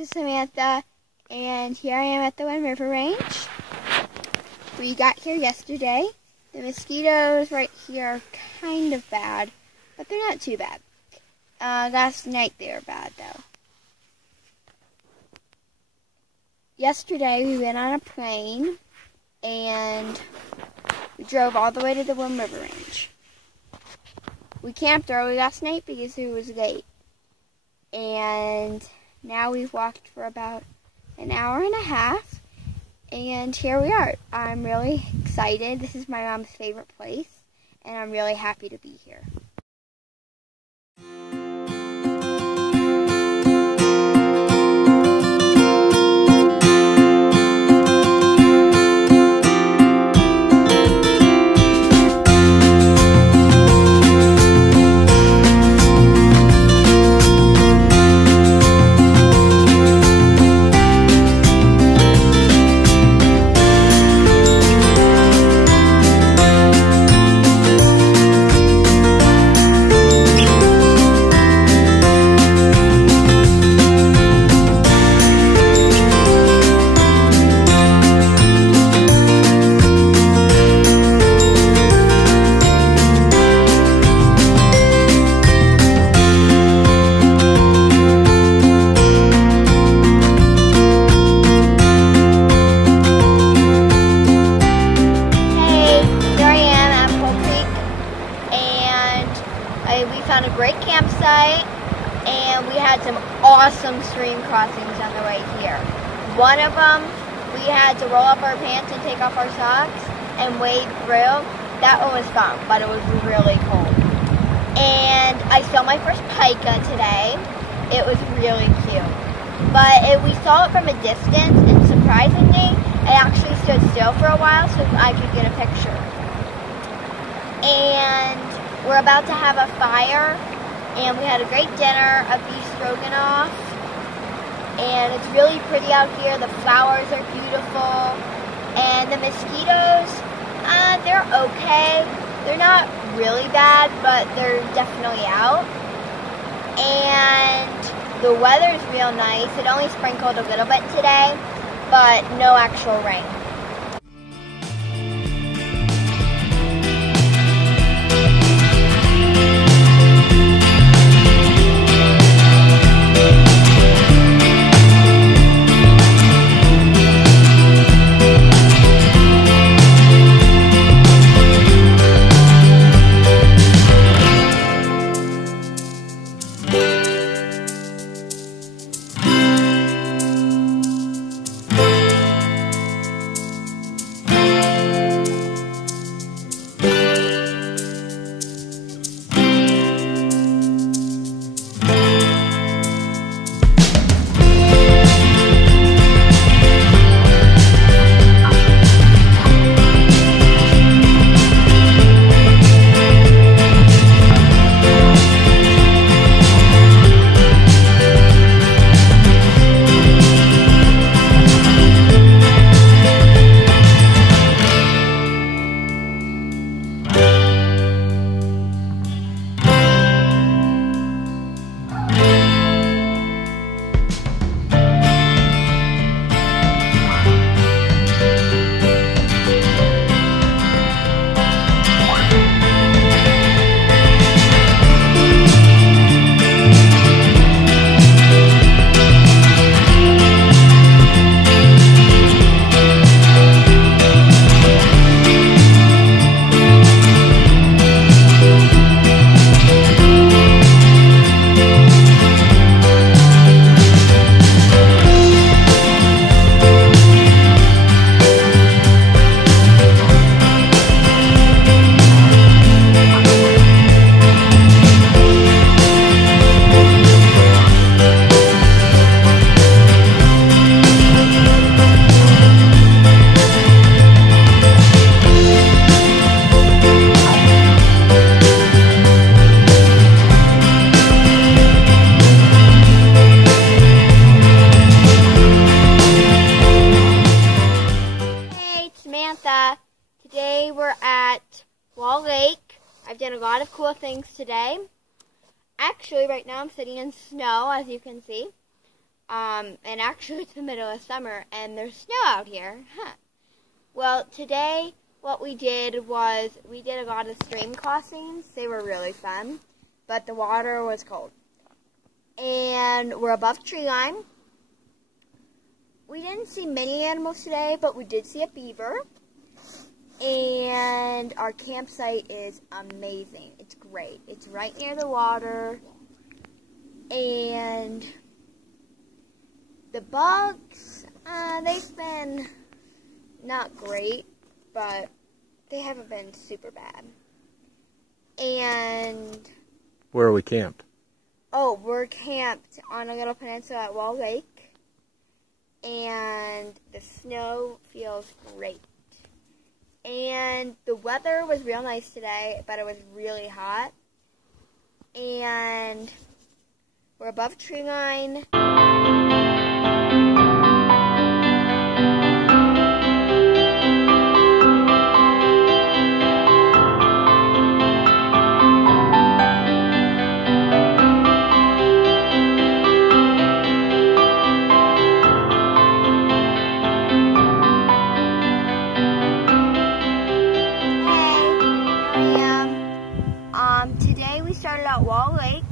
is Samantha, and here I am at the Wind River Range. We got here yesterday. The mosquitoes right here are kind of bad, but they're not too bad. Last night they were bad though. Yesterday we went on a plane and we drove all the way to the Wind River Range. We camped early last night because it was late. And now we've walked for about an hour and a half. And here we are. I'm really excited. This is my mom's favorite place. And I'm really happy to be here. We found a great campsite, and we had some awesome stream crossings on the way here. One of them, we had to roll up our pants and take off our socks and wade through. That one was fun, but it was really cold. And I saw my first pika today. It was really cute. But we saw it from a distance, and surprisingly, it actually stood still for a while so I could get a picture. And we're about to have a fire, and we had a great dinner, a beef stroganoff, and it's really pretty out here. The flowers are beautiful, and the mosquitoes, they're okay. They're not really bad, but they're definitely out. And the weather's real nice. It only sprinkled a little bit today, but no actual rain. Today we're at Wall Lake. I've done a lot of cool things today. Actually, right now I'm sitting in snow, as you can see. And actually it's the middle of summer and there's snow out here. Huh. Well, today what we did was we did a lot of stream crossings. They were really fun, but the water was cold. And we're above tree line. We didn't see many animals today, but we did see a beaver. And our campsite is amazing. It's great. It's right near the water. And the bugs, they've been not great, but they haven't been super bad. And where are we camped? Oh, we're camped on a little peninsula at Wall Lake. And the snow feels great. And the weather was real nice today, but it was really hot. And we're above tree line. Today we started at Wall Lake.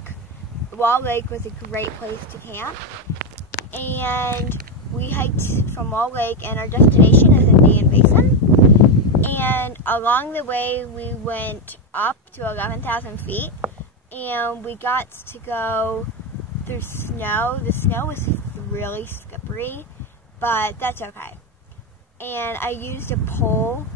Wall Lake was a great place to camp. And we hiked from Wall Lake, and our destination is Indian Basin. And along the way we went up to 11,000 feet, and we got to go through snow. The snow was really slippery, but that's okay. And I used a pole.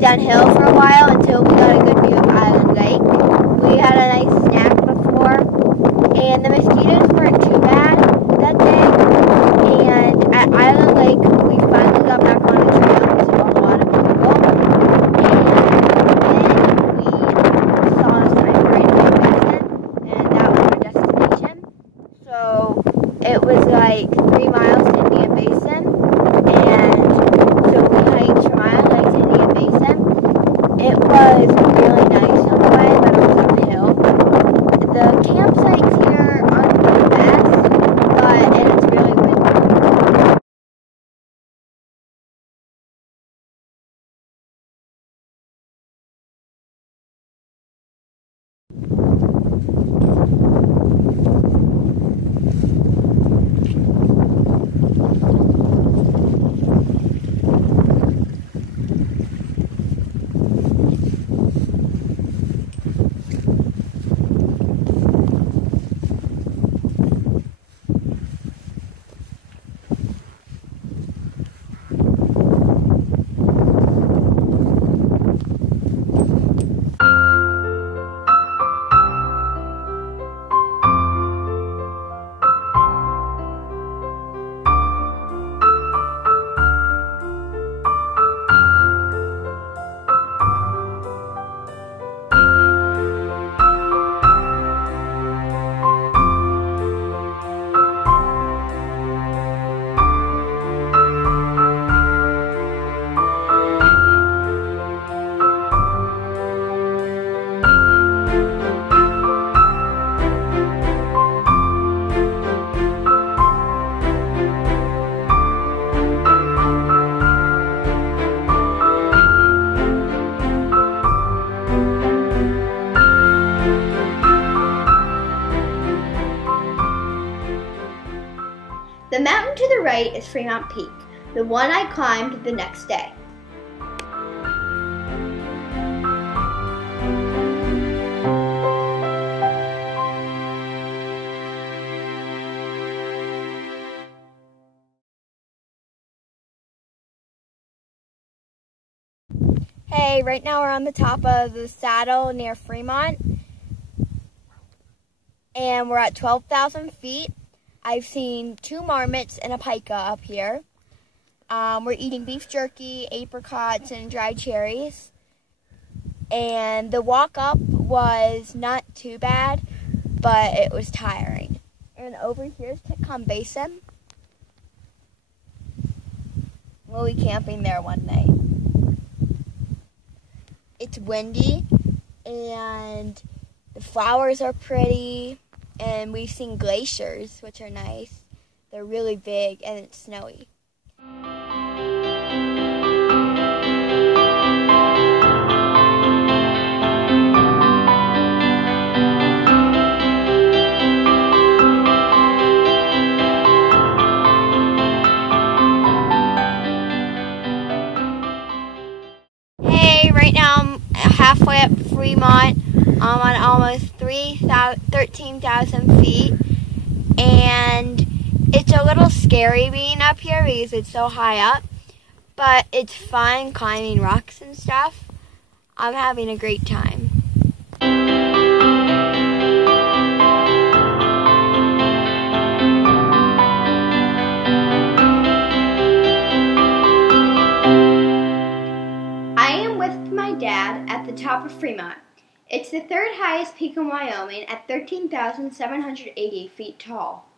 Downhill for a while until we got a good view of Island Lake. We had a nice snack before, and the mosquitoes weren't too bad that day. And at Island Lake, we finally got back on the trail. We saw a lot of people, and then we saw a sign for Indian Basin, and that was our destination. So it was like 3 miles to Indian Basin, and so we hiked from Island Lake to Indian Basin. It was really nice on the way, but it was on the hill. The campsites here aren't the best, but it's really windy. The mountain to the right is Fremont Peak, the one I climbed the next day. Hey, right now we're on the top of the saddle near Fremont, and we're at 12,000 feet. I've seen 2 marmots and a pika up here. We're eating beef jerky, apricots, and dried cherries. And the walk up was not too bad, but it was tiring. And over here is Titcomb Basin. We'll be camping there one night. It's windy, and the flowers are pretty, and we've seen glaciers, which are nice. They're really big, and it's snowy. Hey, right now I'm halfway up Fremont. I'm on almost 13,000 feet, and it's a little scary being up here because it's so high up, but it's fun climbing rocks and stuff. I'm having a great time. Dad at the top of Fremont. It's the 3rd highest peak in Wyoming at 13,780 feet tall.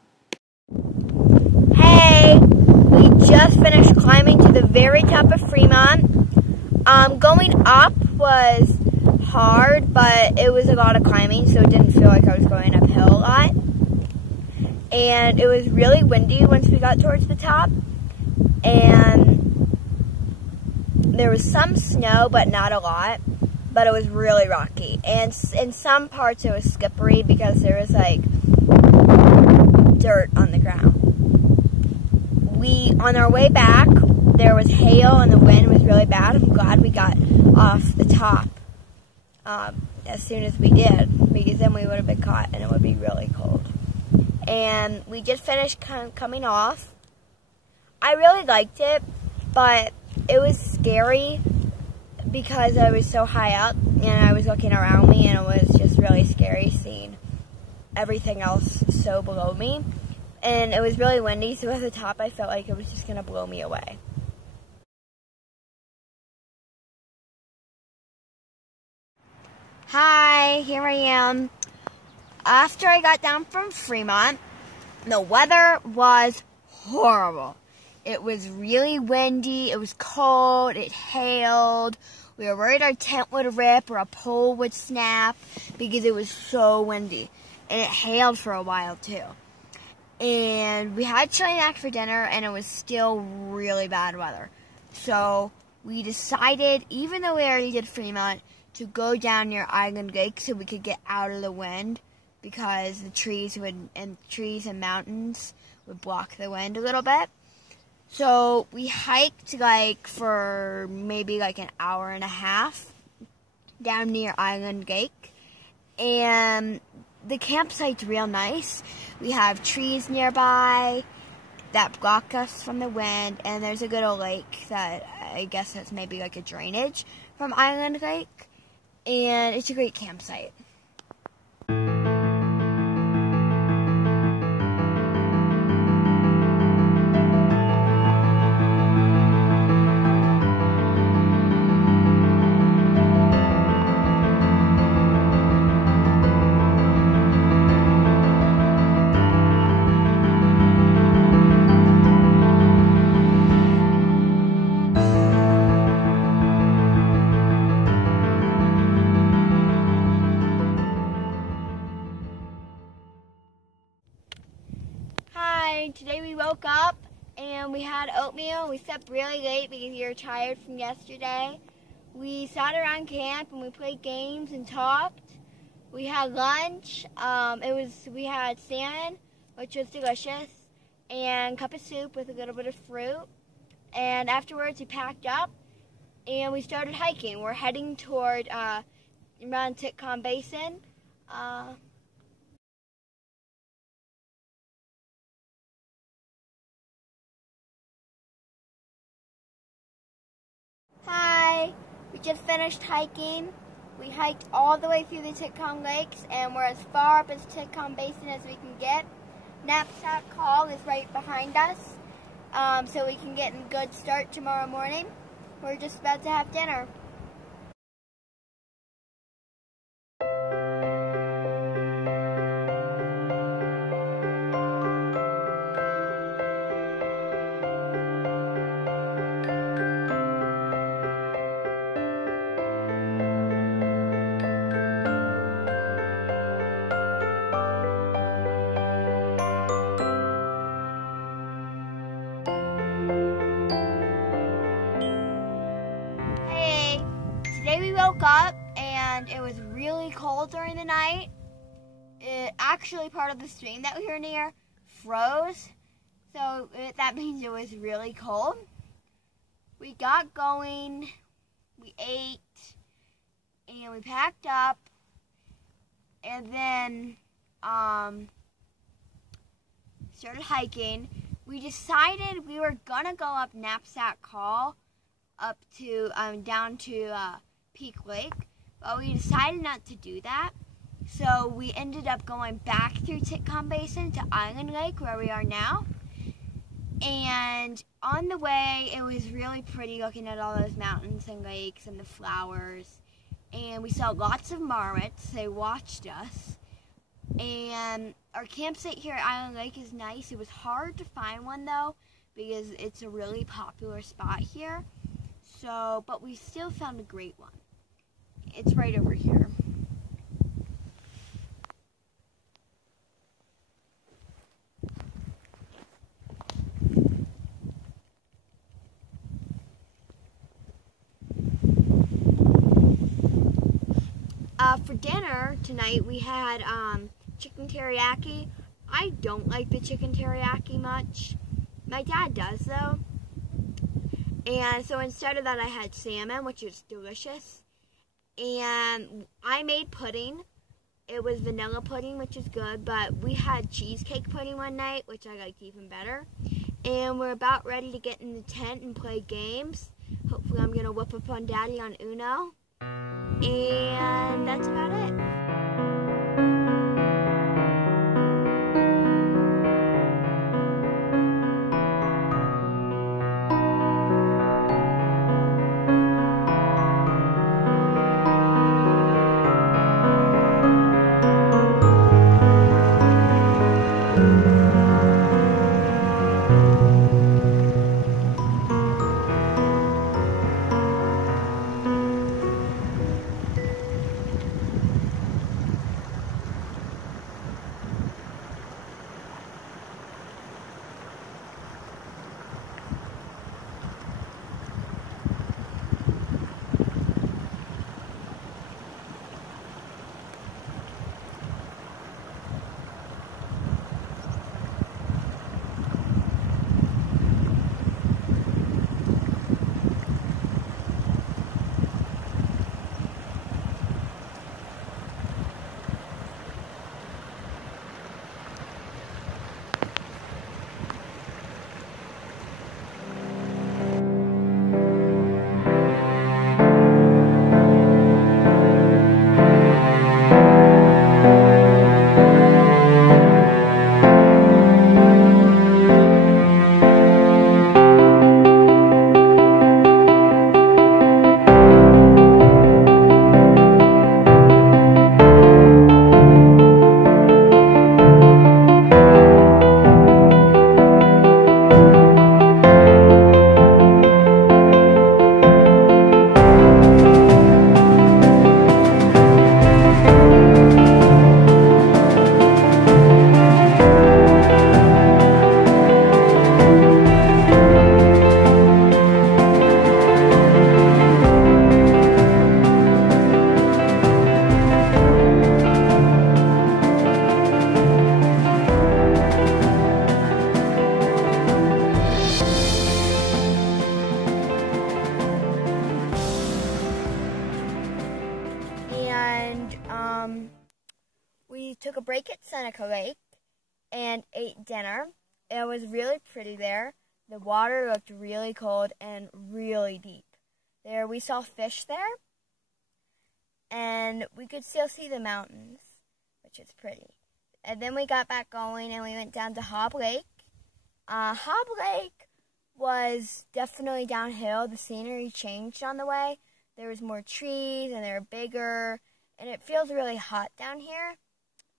Hey, we just finished climbing to the very top of Fremont. Going up was hard, but it was a lot of climbing, so it didn't feel like I was going uphill a lot. And it was really windy once we got towards the top, and there was some snow, but not a lot, but it was really rocky. And in some parts it was slippery because there was like dirt on the ground. On our way back, there was hail and the wind was really bad. I'm glad we got off the top as soon as we did, because then we would have been caught and it would be really cold. And we just finished coming off. I really liked it, but it was scary because I was so high up and I was looking around me, and it was just really scary seeing everything else so below me. And it was really windy, so at the top I felt like it was just going to blow me away. Hi, here I am. After I got down from Fremont, the weather was horrible. It was really windy, it was cold, it hailed. We were worried our tent would rip or a pole would snap because it was so windy. And it hailed for a while too. And we had chili mac for dinner, and it was still really bad weather. So we decided, even though we already did Fremont, to go down near Island Lake so we could get out of the wind, because the trees and mountains would block the wind a little bit. So we hiked for maybe an hour and a half down near Island Lake, and the campsite's real nice. We have trees nearby that block us from the wind, and there's a good old lake that I guess that's maybe a drainage from Island Lake, and it's a great campsite. Today we woke up and we had oatmeal. We slept really late because we were tired from yesterday. We sat around camp and we played games and talked. We had lunch. We had salmon, which was delicious, and a cup of soup with a little bit of fruit. And afterwards we packed up and we started hiking. We're heading toward around Titcomb Basin. Hi. We just finished hiking. We hiked all the way through the Titcomb Lakes, and we're as far up as Titcomb Basin as we can get. Knapsack Call is right behind us, so we can get a good start tomorrow morning. We're just about to have dinner. Today we woke up and it was really cold during the night. Actually, part of the stream that we were near froze, so that means it was really cold. We got going, we ate, and we packed up, and then started hiking. We decided we were gonna go up Knapsack Call, up to down to Peak Lake, but we decided not to do that. So we ended up going back through Titcomb Basin to Island Lake, where we are now. And on the way, it was really pretty looking at all those mountains and lakes and the flowers. And we saw lots of marmots. They watched us. And our campsite here at Island Lake is nice. It was hard to find one though, because it's a really popular spot here. So, but we still found a great one. It's right over here. For dinner tonight, we had chicken teriyaki. I don't like the chicken teriyaki much. My dad does though. And so instead of that, I had salmon, which is delicious. And I made pudding. It was vanilla pudding, which is good, but we had cheesecake pudding one night, which I liked even better. And we're about ready to get in the tent and play games. Hopefully I'm going to whoop up on Daddy on Uno. And that's about it. We took a break at Seneca Lake and ate dinner. It was really pretty there. The water looked really cold and really deep. there. We saw fish there, and we could still see the mountains, which is pretty. And then we got back going, and we went down to Hob Lake. Hob Lake was definitely downhill. The scenery changed on the way. There was more trees, and they were bigger, and it feels really hot down here.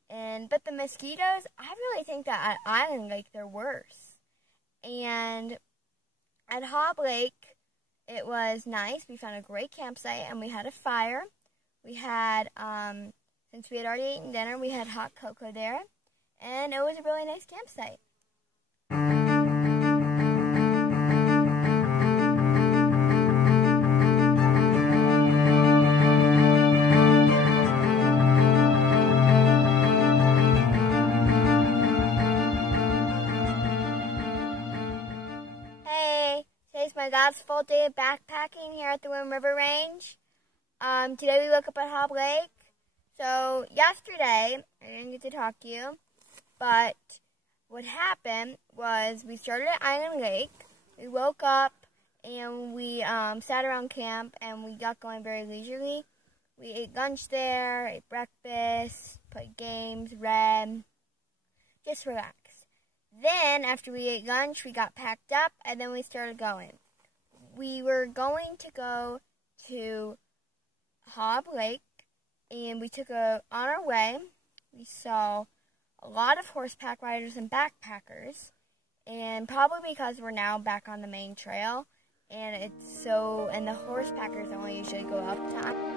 But the mosquitoes, I really think that at Island Lake they're worse. And at Hob Lake, it was nice. We found a great campsite, and we had a fire. We had, since we had already eaten dinner, we had hot cocoa there, and it was a really nice campsite. My last full day of backpacking here at the Wind River Range. Today we woke up at Hob Lake. So yesterday, I didn't get to talk to you, but what happened was we started at Island Lake. We woke up and we sat around camp and we got going very leisurely. We ate lunch there, ate breakfast, played games, read, just relaxed. Then after we ate lunch, we got packed up and then we started going. We were going to go to Hob Lake, and we took on our way. We saw a lot of horseback riders and backpackers, and probably because we're now back on the main trail, and the horsepackers only usually go up time.